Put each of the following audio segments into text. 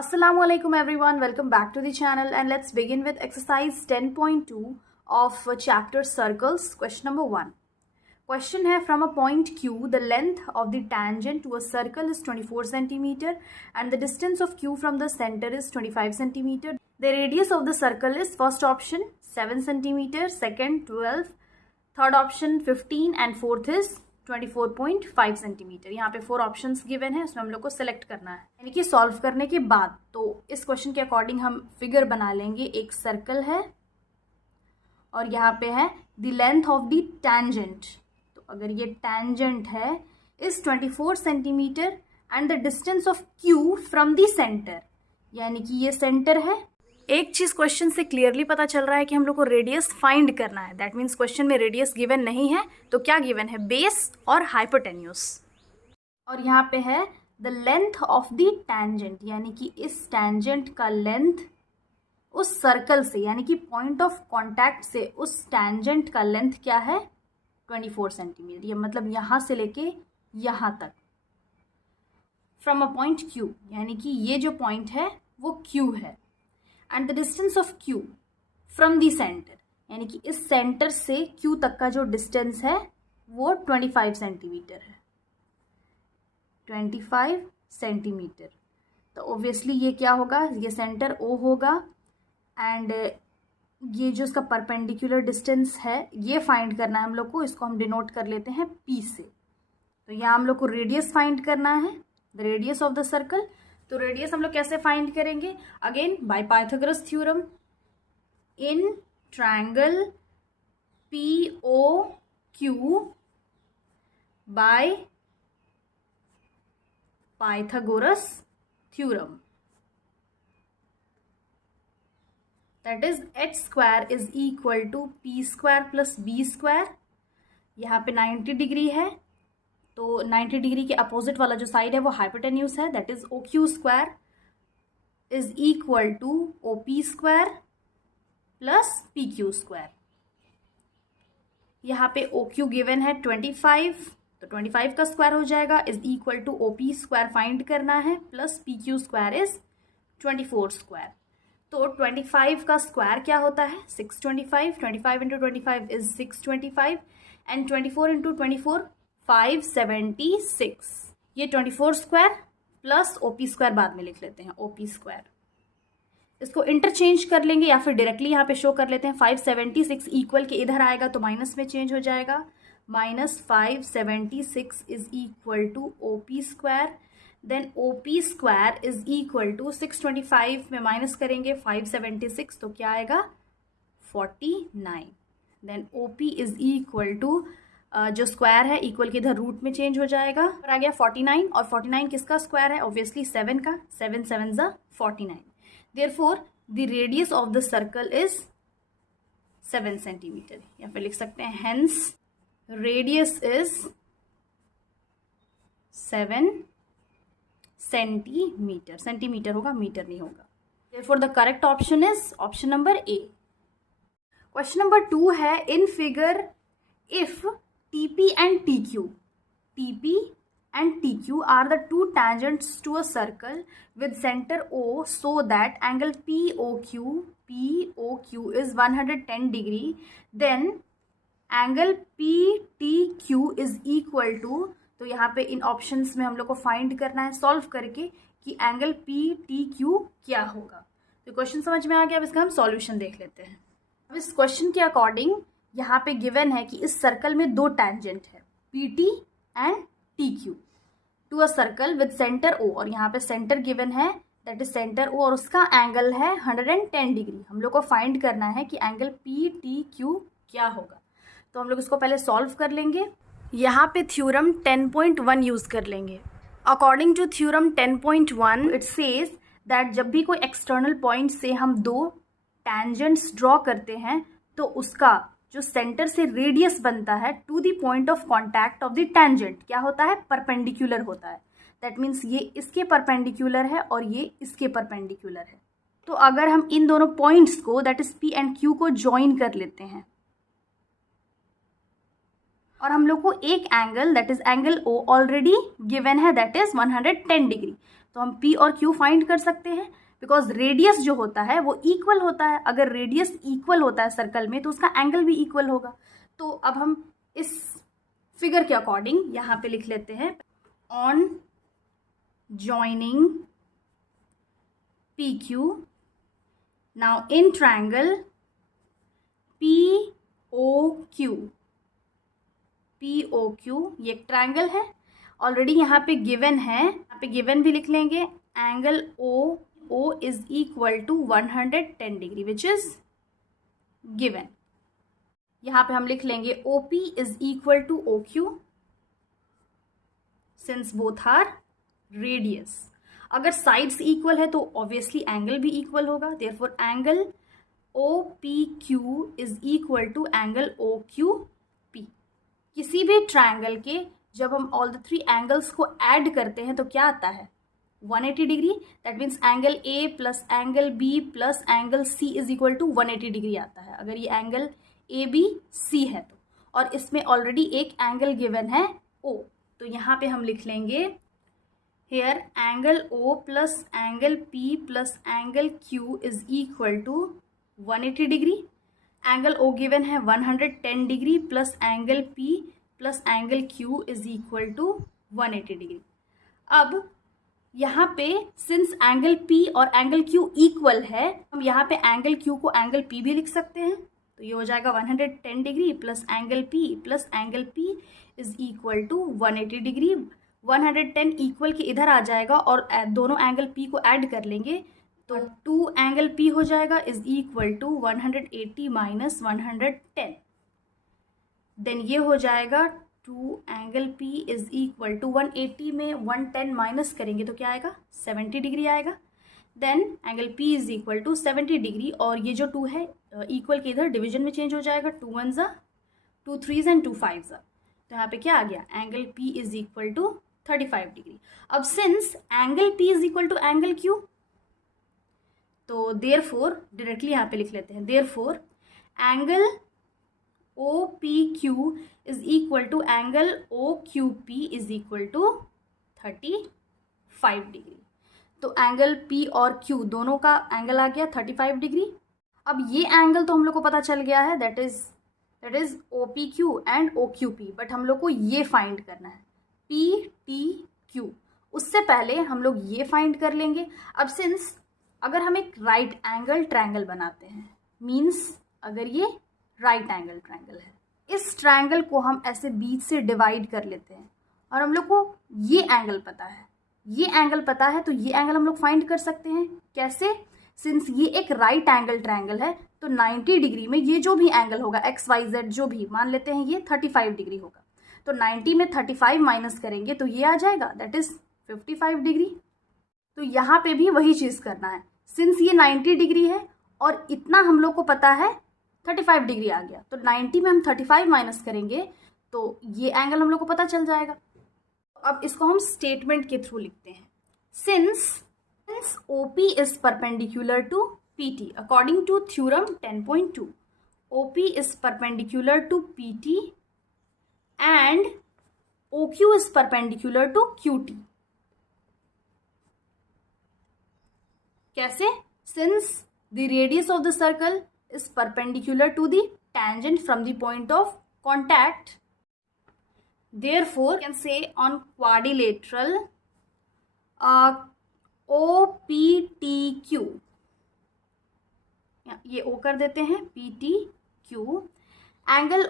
Assalamualaikum everyone, welcome back to the channel and let's begin with exercise 10.2 of chapter circles. Question number 1. Question है from a point Q, the length of the tangent to a circle is 24 cm and the distance of Q from the center is 25 cm. The radius of the circle is first option 7 cm, second 12, third option 15 and fourth is 24.5 centimetre. यहाँ पे 4 options given है, उसमें हम लोग को select करना है. यानी कि सॉल्व करने के बाद तो इस क्वेश्चन के अकॉर्डिंग हम फिगर बना लेंगे. एक सर्कल है और यहाँ पे है the length of the tangent. तो अगर ये टैंजेंट है is 24 centimetre and the distance of Q from the centre, यानी कि ये सेंटर है. एक चीज क्वेश्चन से क्लियरली पता चल रहा है कि हम लोग को रेडियस फाइंड करना है. दैट मीन्स क्वेश्चन में रेडियस गिवन नहीं है तो क्या गिवन है, बेस और हाइपोटेन्यूस. और यहाँ पे है the length of the tangent, यानी कि इस टैंजेंट का लेंथ उस सर्कल से, यानी कि पॉइंट ऑफ कांटेक्ट से उस टैंजेंट का लेंथ क्या है, 24 सेंटीमीटर. ये मतलब यहाँ से लेके यहाँ तक फ्रॉम अ पॉइंट क्यू, यानी कि ये जो पॉइंट है वो क्यू है. And the distance of Q from the centre, यानी कि इस सेंटर से क्यू तक का जो डिस्टेंस है वो 25 सेंटीमीटर है. 25 सेंटीमीटर. तो ऑब्वियसली ये क्या होगा, ये सेंटर ओ होगा एंड ये जो इसका परपेंडिकुलर डिस्टेंस है ये फाइंड करना है हम लोग को. इसको हम डिनोट कर लेते हैं पी से. तो यहाँ हम लोग को रेडियस फाइंड करना है, the radius of the circle. तो रेडियस हम लोग कैसे फाइंड करेंगे, again by Pythagoras theorem. In triangle P O Q by Pythagoras theorem, that is H square is equal to P square plus B square. यहाँ पे 90 degree है तो 90 degree के अपोजिट वाला जो साइड है वो हाइपोटेन्यूस है. That is O Q square is equal to O P square plus P Q square. यहाँ पे ओ क्यू गिवन है 25, तो 25 का स्क्वायर हो जाएगा is equal to O P square find करना है plus P Q square is 24 square. तो 25 का स्क्वायर क्या होता है, 625. 25 इंटू 25 इज 625 एंड 24 इंटू 24 576. ये 24 स्क्वायर प्लस ओपी स्क्वायर बाद में लिख लेते हैं, ओपी स्क्वायर. इसको इंटरचेंज कर लेंगे या फिर डायरेक्टली यहाँ पे शो कर लेते हैं. 576 इक्वल के इधर आएगा तो माइनस में चेंज हो जाएगा. Minus 576 is equal to OP square. Then OP square is equal to 625 में माइनस करेंगे 576 तो क्या आएगा 49. Then OP is equal to जो स्क्वायर है इक्वल के इधर रूट में चेंज हो जाएगा और आ गया 49. और 49 किसका स्क्वायर है, ऑब्वियसली 7 का. 7 7 ज़ा 49. Therefore the radius of the circle is 7 centimetre. या फिर लिख सकते हैं hence radius is 7 centimetre. Centimetre होगा, मीटर नहीं होगा. Therefore the correct option is option number A. Question number 2 है in figure if TP and TQ are the two tangents to a circle with center O so that angle POQ is 110 degree, then angle PTQ is equal to, तो यहाँ पे इन options में हम लोग को find करना है सॉल्व करके कि एंगल PTQ क्या होगा. तो क्वेश्चन समझ में आ गया. अब इसका हम सॉल्यूशन देख लेते हैं. अब इस क्वेश्चन के अकॉर्डिंग यहाँ पे गिवन है कि इस सर्कल में 2 टैंजेंट है PT and TQ to a circle with centre O. और यहाँ पे सेंटर गिवन है, दैट इज सेंटर O और उसका एंगल है 110 डिग्री. हम लोग को फाइंड करना है कि एंगल PTQ क्या होगा. तो हम लोग इसको पहले सॉल्व कर लेंगे. यहाँ पे थ्योरम 10.1 यूज कर लेंगे. According to theorem 10.1 it says that जब भी कोई एक्सटर्नल पॉइंट से हम 2 टैंजेंट्स ड्रॉ करते हैं तो उसका जो सेंटर से रेडियस बनता है to the point of contact of the tangent क्या होता है, परपेंडिकुलर होता है. दैट मीन्स ये इसके परपेंडिकुलर है और ये इसके परपेंडिकुलर है. तो अगर हम इन दोनों पॉइंट्स को that is P and Q को ज्वाइन कर लेते हैं और हम लोग को एक angle that is angle O already given है दैट इज 110 डिग्री. तो हम P और Q फाइंड कर सकते हैं, बिकॉज रेडियस जो होता है वो इक्वल होता है। अगर रेडियस इक्वल होता है सर्कल में तो उसका एंगल भी इक्वल होगा। तो अब हम इस फिगर के अकॉर्डिंग यहाँ पे लिख लेते हैं, on joining PQ, now in triangle POQ, ये एक ट्रायंगल है, ऑलरेडी यहाँ पे गिवन है, यहाँ पे गिवन भी लिख लेंगे, angle O is equal to 110 degree which is given. यहाँ पे हम लिख लेंगे OP is equal to OQ since both are radius. अगर साइड्स इक्वल है तो ऑब्वियसली एंगल भी इक्वल होगा, therefore angle OPQ is equal to angle OQP। किसी भी ट्रायंगल के जब हम ऑल द थ्री एंगल्स को ऐड करते हैं तो क्या आता है, 180 degree. That means angle A plus angle B plus angle C is equal to 180 degree आता है, अगर ये एंगल ABC है तो। और इसमें ऑलरेडी एक एंगल गिवन है O, तो यहाँ पे हम लिख लेंगे here angle O plus angle P plus angle Q is equal to 180 degree. Angle O given है 110 degree plus angle P plus angle Q is equal to 180 degree. अब यहाँ पे सिंस एंगल P और एंगल Q इक्वल है, हम यहाँ पे angle Q को एंगल P भी लिख सकते हैं, तो ये हो जाएगा 110 degree plus angle P is equal to 180 degree. 110 equal के इधर आ जाएगा और दोनों एंगल P को ऐड कर लेंगे तो 2 एंगल P हो जाएगा is equal to 180 minus 110। Then ये हो जाएगा 2 angle P is equal to 180 में 110 माइनस करेंगे तो क्या आएगा, 70 डिग्री आएगा। Then angle P is equal to 70 degree, और ये जो 2 है इक्वल के इधर डिवीजन में चेंज हो जाएगा, 2 1 ज़ा 2 3 एंड 2 5 ज़ा, तो यहाँ पे क्या आ गया, angle P is equal to 35 degree. अब since angle P is equal to angle Q, तो देयरफॉर डायरेक्टली यहाँ पे लिख लेते हैं, therefore angle OPQ is equal to angle OQP is equal to 35 degree. तो एंगल P और Q दोनों का एंगल आ गया 35 डिग्री। अब ये एंगल तो हम लोग को पता चल गया है, that is OPQ and OQP, but हम लोग को ये फाइंड करना है PTQ। उससे पहले हम लोग ये फाइंड कर लेंगे। अब सिंस अगर हम एक राइट एंगल ट्रायंगल बनाते हैं, मीन्स अगर ये राइट एंगल ट्रायंगल है, इस ट्रायंगल को हम ऐसे बीच से डिवाइड कर लेते हैं और हम लोग को ये एंगल पता है, तो ये एंगल हम लोग फाइंड कर सकते हैं। कैसे, सिंस ये एक राइट एंगल ट्रायंगल है तो 90 डिग्री में ये जो भी एंगल होगा XYZ जो भी मान लेते हैं ये 35 डिग्री होगा, तो 90 में 35 माइनस करेंगे तो ये आ जाएगा, दैट इज 55 डिग्री। तो यहाँ पे भी वही चीज़ करना है, सिंस ये 90 डिग्री है और इतना हम लोग को पता है 35 डिग्री आ गया, तो 90 में हम 35 माइनस करेंगे तो ये एंगल हम लोग को पता चल जाएगा। अब इसको हम स्टेटमेंट के थ्रू लिखते हैं, since OP is perpendicular to PT according to theorem 10.2, OP is perpendicular to PT and OQ is perpendicular to QT। कैसे, since the radius of the circle is perpendicular to the tangent from the point of contact, therefore you can say on quadrilateral OPTQ, ये O कर देते हैं, PTQ angle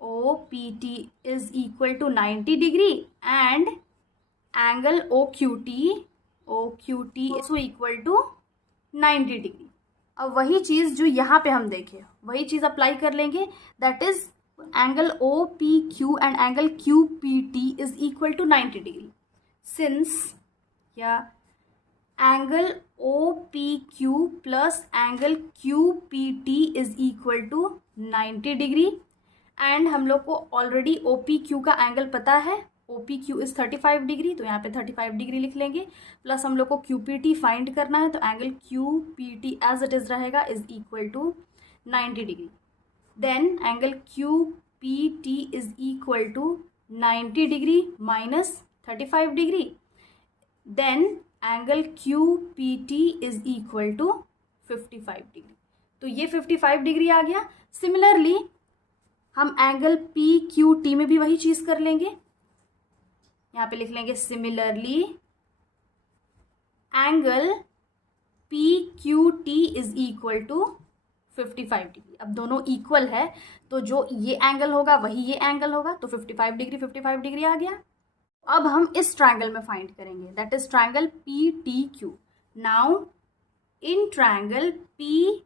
OPT is equal to 90 degree and angle OQT is equal to 90 degree. अब वही चीज़ जो यहाँ पे हम देखें वही चीज़ अप्लाई कर लेंगे, that is angle OPQ and angle QPT is equal to 90 degree. Since या angle OPQ plus angle QPT is equal to 90 degree and हम लोग को ऑलरेडी OPQ का एंगल पता है, OPQ इज 35 डिग्री, तो यहाँ पे 35 डिग्री लिख लेंगे, प्लस हम लोग को QPT फाइंड करना है, तो angle QPT as it is रहेगा is equal to 90 degree. Then angle QPT is equal to 90 degree minus 35 degree, then angle QPT is equal to 55 degree. तो ये 55 डिग्री आ गया। सिमिलरली हम एंगल PQT में भी वही चीज़ कर लेंगे। यहाँ पे लिख लेंगे similarly angle PQT is equal to 55 degree. अब दोनों इक्वल है तो जो ये एंगल होगा वही ये एंगल होगा, तो 55 डिग्री आ गया। अब हम इस ट्रायंगल में फाइंड करेंगे, that is triangle PTQ। Now in triangle PTQ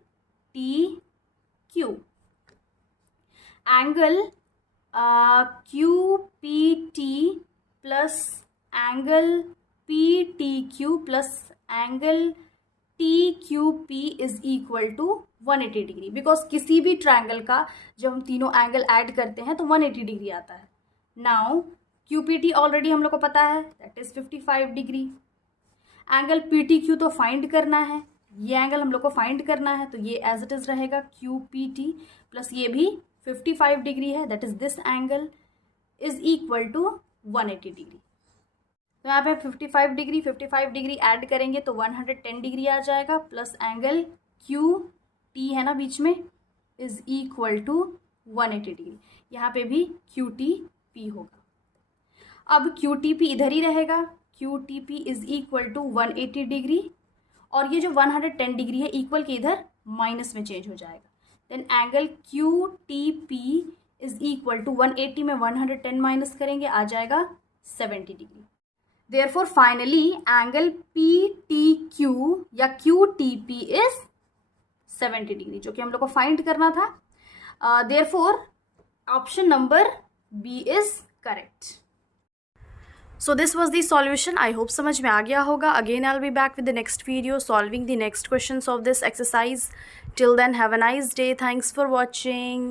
angle QPT plus angle PTQ plus angle TQP is equal to 180 degree. Because किसी भी ट्रायंगल का जब हम तीनों एंगल ऐड करते हैं तो 180 डिग्री आता है। नाउ QPT ऑलरेडी हम लोग को पता है, that is 55 degree. Angle PTQ तो फाइंड करना है, ये एंगल हम लोग को फाइंड करना है, तो ये एज इट इज रहेगा QPT प्लस ये भी 55 डिग्री है, that is this angle is equal to 180 degree. तो यहाँ पे 55 डिग्री ऐड करेंगे तो 110 डिग्री आ जाएगा, प्लस एंगल QT है ना बीच में इज इक्वल टू 180 डिग्री। यहाँ पे भी QTP होगा। अब QTP इधर ही रहेगा, QTP is equal to 180 degree, और ये जो 110 डिग्री है इक्वल के इधर माइनस में चेंज हो जाएगा। Then angle QTP is equal to 180 में 110 माइनस करेंगे, आ जाएगा 70 degree. Therefore finally angle PTQ या QTP इज 70 डिग्री, जो कि हम लोग को फाइंड करना था। Therefore option number B is correct. So this was the solution. I hope समझ में आ गया होगा. Again I'll be back with the next video solving the next questions of this exercise. Till then have a nice day. Thanks for watching.